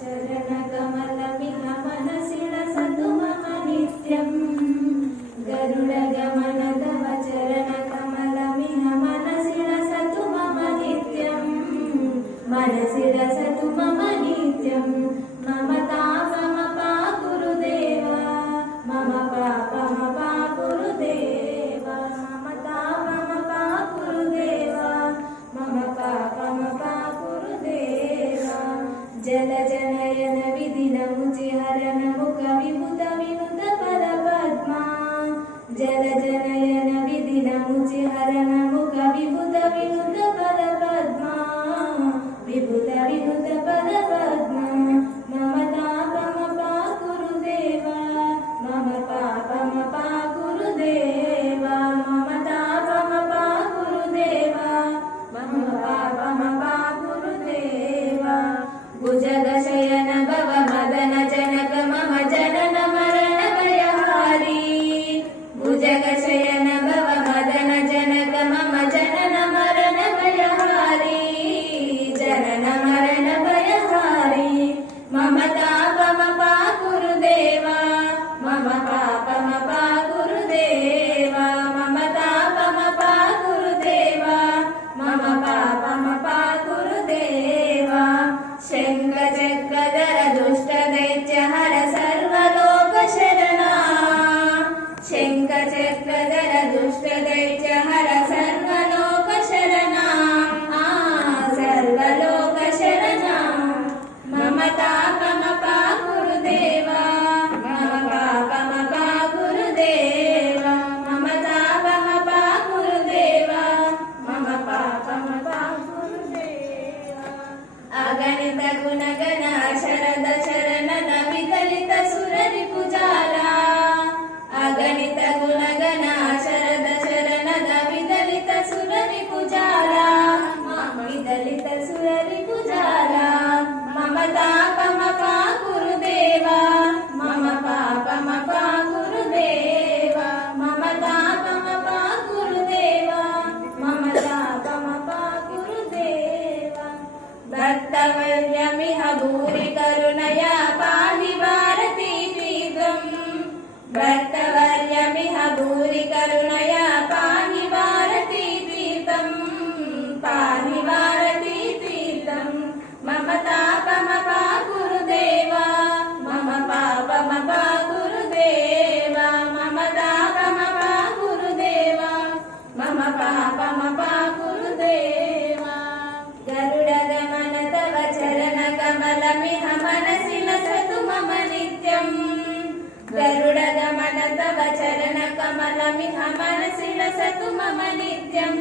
चरणकमलमिह मनसि लसतु मम नित्यम् गरुडगमन तव चरणकमलमिह मनसि लसतु मम नित्यम् मनसि लसतु मम नित्यम् मम तापमपा गुरुदेवा मम पापमपा गुरुदेवा मम तापमपा गुरुदेवा मम पापमपा गुरुदेवा जल जनयन विधिनमुचिहरन मुख विमुत विनुत पद पद्मा जल जनयन विधिनमुचिहरन मुख विमुत विनुत पद पद्मा विभुत विनुत पद पद्मा मम तापमपा गुरुदेवा मम पापमपा गुरुदेवा मम तापमपा गुरुदेवा मम पापमपा गुरुदेवा भुजगशयन भव मदन जनक मम जनन मरण भयहारी भुजगशयन भव मदन जनक मम जनन मरण भयहारी जनन मरण भयहारी मम तापमपा गुरुदेवा मम पापमपा गुरुदेवा मम तापमपा गुरुदेवा मम पापमपा गुरुदेवा शङ्खचक्रधर दुष्टदैत्यहर सर्वलोकशरणा शङ्खचक्रधर दुष्टदैत्यहर सर्वलोकशरणा सर्वलोकशरणा मम तापमपा गुरुदेवा मम पापमपा गुरुदेवा मम तापमपा गुरुदेवा मम पापमपा गुरुदेवा अगणित गुणगण शरद शरणन विकलित सुररिपुजाला अगणित गुणगण शरद शरणन विदलित सुररिपुजाला विदलित सुररिपुजाला मम तापमपा गुरुदेवा मम पापमपा गुरुदेवा मम तापमपा गुरुदेवा मम तापमपा गुरुदेवा भक्तवर्यमिह भूरि करुणया पाहि भारती प्रीतम् भक्तवर्यमिह भूरि करुणया पाहि भारती प्रीतम् पाहि भारती प्रीतम् मम तापमपा गुरुदेवा मम पापमपा गुरुदेवा मम तापमपा गुरुदेवा मम पापमपा गुरुदेवा गरुडगमन तव चरणकमलमिह मनसि लसतु मम नित्यम् गरुडगमन तव चरणकमलमिह मनसि लसतु मम नित्यम्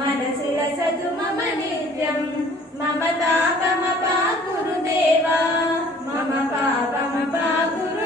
मनसि लसतु मम नित्यम् मम तापमपा गुरुदेवा मम पापमपा गुरुदेवा